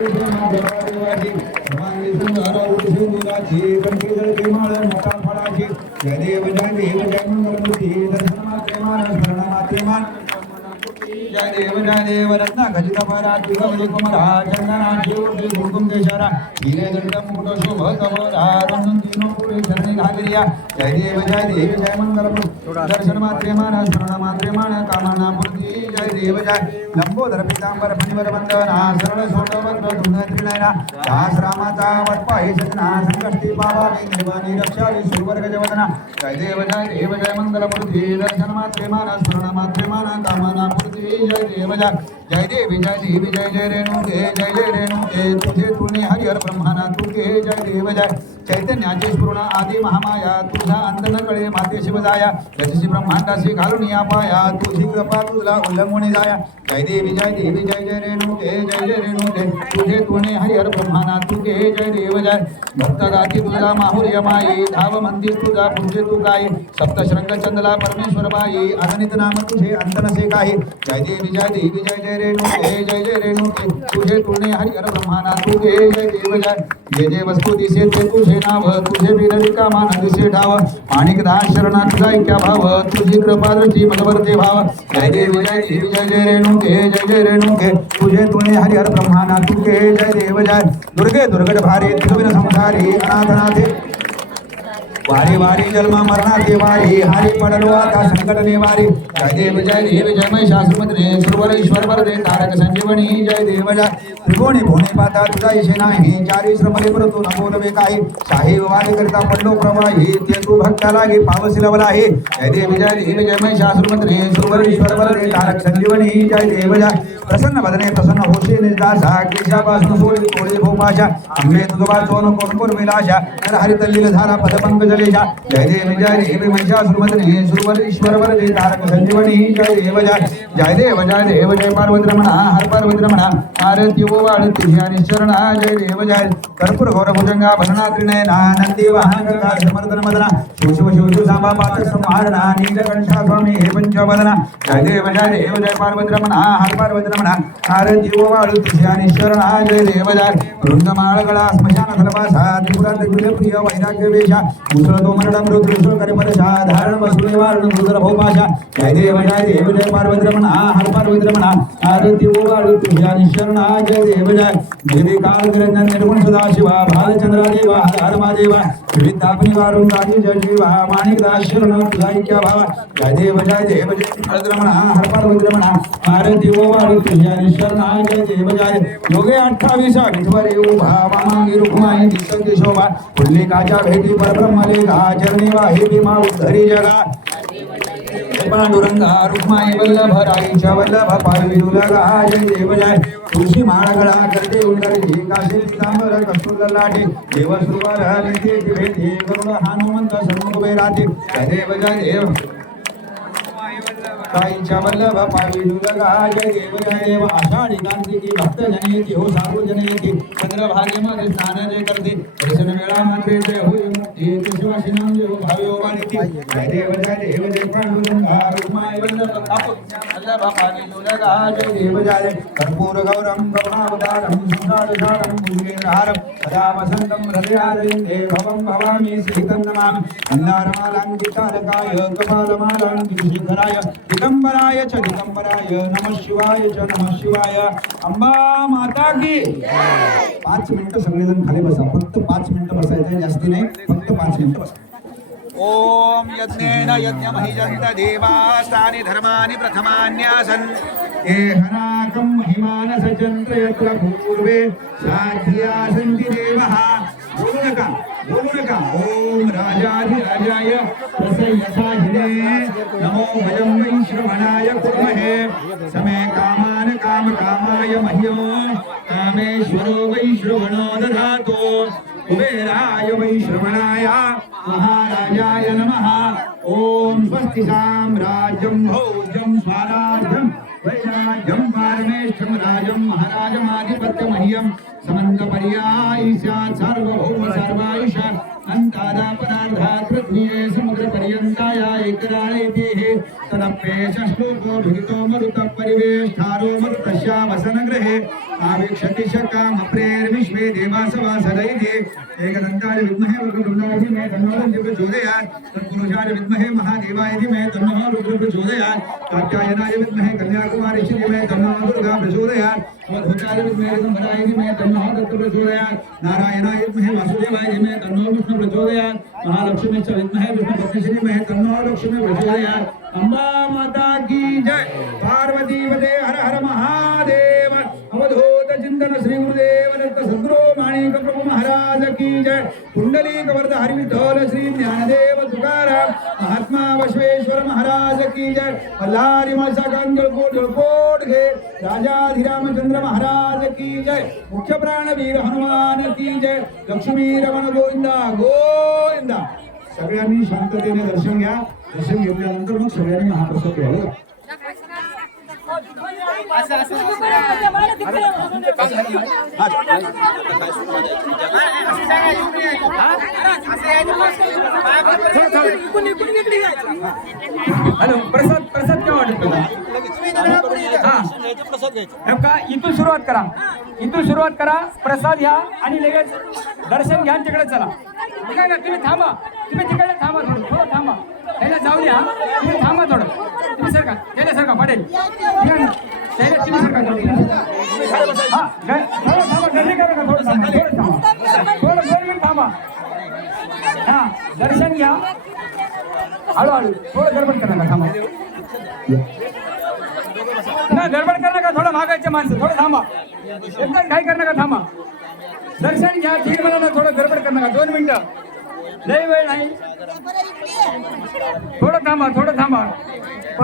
देवाची भगवान सुंदर उठुंदुराची कंठीधर प्रेमाळ मोठा फळाची जय देव जय मंगलमूर्ती दर्शन मात्रे मान स्मरण मात्रे मान जय देव रत्न खचित परा तुगवली कुमरा चंदनाची उर्जी कुंकुम केशरा हिरे दंडम मुकुट शोभत वरा रंगन तीनो पुरे चरणी घागरिया जय देव जय मंगलमूर्ती दर्शन मात्रे मान स्मरण मात्रे मान कामना पूर्ती जय देव जय लंबोदर पीतांबर फणिवर वंदना सरळ सोटवत तुंग त्रिनयना दास रामाचा वटपाही सजना संकष्टी पावावी निर्वाणी रक्षावी सुरवर्ग जवदना जय देव जय मंगलमूर्ती दर्शन मात्रे मान स्मरण मात्रे मान कामना पूर्ती जय देव जय जय रेणुके तुझे तुने हरिहर ब्रह्माना तुके जय देव जय चैतन्याचे स्फुरण आदि महामाया तुझा अंत न कळे माते शिवजाया रजसी ब्रह्मांडाशी घालून या पाया तुझी कृपा तुला उल्लंघुनी जाया जय देवी जय रेणुके तुझे तुने हरिहर ब्रह्माना तुके जय देव जय भक्त गाती तुझा माहुर्य माई धाव मंदिर तुझा पूजे तू काय सप्तशृंग चंदला परमेश्वर बाई अगणित नाम तुझे अंत नसे काही जय देवी जय रेणुके तुझे तुने हरिहर ब्रह्माना तुके जय देव जय जे वस्तू दिसे ते तुझे नाव तुझे बिनरी कामान दिसे ठाव माणिक दास शरणा तुझा ऐक्या भाव तुझी कृपा दृष्टी मलवरते भाव जय देवी जय रेणुके तुझे तुने हरिहर ब्रह्माना तुके जय देव जय दुर्गे दुर्गट भारी तुझविन संसारी अनाथनाथे वारी वारी जन्म मरणाचे वारी हरी पडलो आता संकट निवारी जय देव जय महिषासुरमर्दिनी सुरवरेश्वर वरदे तारक संजीवनी जय देव जय त्रिकोणी भुवने पाता तुझा इशे नाही चारी श्रमले परतू न बोलवे काही शाही वारी करता पडलो प्रवाही ते तू भक्ता लागे पावसी लवला आहे जय देव जय महिषासुरमर्दिनी सुरवरेश्वर वरदे तारक संजीवनी जय देव जय प्रसन्न वदने प्रसन्न होशी निर्दासा केशापासून सोडी कोळी भोपाशा अंबे तुझा सोन कोण विलाशा हरि तल्लील धारा पदपंकज जय देव महिषासुरमर्दिनी सुरवरेश्वर वरदे तारक संजीवनी जय देव जय पार्वती रमणा हर पार्वती रमणा आरती ओवाळ तुझी आणि शरणा जय देव जय कर्पूर गौर भुजंगा भरणा त्रिनयना नंदी वाहन समर्दन मदना शिव सांबा पात्र संहारणा नीलकंठा स्वामी हे पंचवदना जय देव पार्वती रमणा हर पार्वती रमणा आरती ओवाळ तुझी आणि शरणा जय देव जय वृंदमाळ गळा स्मशान धर्मासा त्रिपुरा प्रिय वैराग्य वेशा तो मरडम रुद्र करे परशा धारण वसुले वारण रुद्र भोपाशा जय देव जय पार्वती रमणा हर पार्वती रमणा आरती ओवाळू तुझ्या शरणा जय देव जय देवी काल ग्रंथन निर्गुण सदा शिवा भालचंद्र देवा हर महादेवा विद्यापनी वारुण गादी जय जीवा माणिक दास शरण तुझा ऐक्या भावा जय देव पार्वती रमणा हर पार्वती रमणा आरती ओवाळू तुझ्या शरणा जय देव जय योगे 28 विठवर उभा वामांगी रुक्माई दिसते शोभा पुंडलिकाच्या भेटी परब्रह्मले चरणी वाहे भीमा उद्धरी जगा पांडुरंगा रुक्माई वल्लभ राईच्या वल्लभ पार्वी दुलगा जय देव जय तुळशी माळगळा करते उंडरी काशी पितांबर कस्तुर लाटे देव सुरवर निती भेटी करुण हनुमंत सन्मुख बेराते जय देव काईच्या वल्लभ पार्वी दुलगा जय देव आषाढी कार्तिकी भक्त जनेती हो साधू जनेती चंद्रभागे मध्ये स्नान जे करते दर्शन वेळा मध्ये जय होई मुक्ती तुझवाशी नाम जे भावी वाणीती जय देव पांडुरंगा रुक्माई वल्लभ वल्लभ पार्वी दुलगा जय देव जय कर्पूर गौरम करुणावतारम संसारसारम भुजगेन्द्रहारम सदा वसंतम हृदयारविन्दे भवं भवामि सीतं नमामि मन्दारमालाङ्कितारकाय कपालमालाङ्कितशिखराय दिगंबराय नमः शिवाय अंबा माता की 5 मिनिटं सगळेजण खाली बसा फक्त 5 मिनिटं बसायचं जास्ती नाही फक्त 5 मिनिटं बसा ओम यज्ञेन यज्ञमहिजन्त देवास्तानि धर्माणि प्रथमान्यासन् एहनाकं महिमानस चन्द्र यत्र पूर्वे साध्या सन्ति देवः बोलू नका ओम राजाधिराजाय प्रसय्यसाहिने नमो भयं वै श्रवणाय कुर्महे समे कामान कामकामाय मह्यं कामेश्वरो वै श्रवणो दधातु कुबेराय वै श्रवणाय महाराजाय नमः ओम स्वस्ति साम्राज्यं भोज्यं स्वराज्यं वैराज्यं पारमेष्ठं राजं महाराजमाधिपत्यमह्यं समन्तपर्यायि स्यात् सार्वभौम सर्वायुष अंतादा पदार्थात् पृथ्वीये समुद्रपर्यन्ताय एकराळेतिः तदप्येष श्लोको भितो मरुतः परिवेष्टारो मरुतस्या वसनगृहे आवेक्षति शकाम प्रेर्विश्वे देवासवा सदैते एकदन्ताय विद्महे वक्रतुण्डाय धीमहि तन्नो दन्ति प्रचोदयात् तत्पुरुषाय विद्महे महादेवाय धीमहि तन्नो रुद्रः प्रचोदयात् कात्यायनाय विद्महे कन्याकुमारी धीमहि तन्नो दुर्गा प्रचोदयात् अवधूताय विद्महे ऋतम्भराय धीमहि तन्नो दत्त प्रचोदयात् नारायणाय विद्महे वासुदेवाय धीमहि तन्नो विष्णु प्रचोदयात् महालक्ष्मी च विद्महे विष्णुपत्नी धीमहि तन्नो लक्ष्मी प्रचोदयात् अम्बा माता की जय पार्वती वदे हर हर महादेव अवधूत चिंतन श्री गुरुदेव दत्त सद्गुरु माणिक प्रभु महाराज की जय कुंडलिक वरद हरि विठ्ठल श्री ज्ञानदेव तुकाराम महात्मा बसवेश्वर महाराज की जय मल्हारी मासा कोट घे राजाधिरामचंद्र महाराज की जय मुख्य प्राणवीर हनुमान की जय लक्ष्मी रमण गोविंदा गोविंदा सगळ्यांनी शांततेने दर्शन घ्या दर्शन घेतल्यानंतर मग सगळ्यांनी महाप्रसाद घ्यावा हॅलो प्रसाद प्रसाद काय वाटत इथून सुरुवात करा प्रसाद घ्या आणि लगेच दर्शन घ्या तिकडे चला काय ना तुम्ही थांबा तिकडे थांबा थोडं थांबा त्याला जाऊ द्या तुम्ही थांबा थोडं तुम्ही सरका त्याला सरका पडेल त्याला तुम्ही सरका हा थांबा गर्दी करा का थोडं थांबा हा दर्शन घ्या हळूहळू थोडं गडबड करा का थांबा ना गडबड करू नका थोडं मागायचे माणसं थोडं थांबा एकदम काय करू नका थांबा दर्शन घ्या ठीक मला ना थोडं गडबड करू नका 2 मिनिटं लय वेळ नाही थोडं थांबा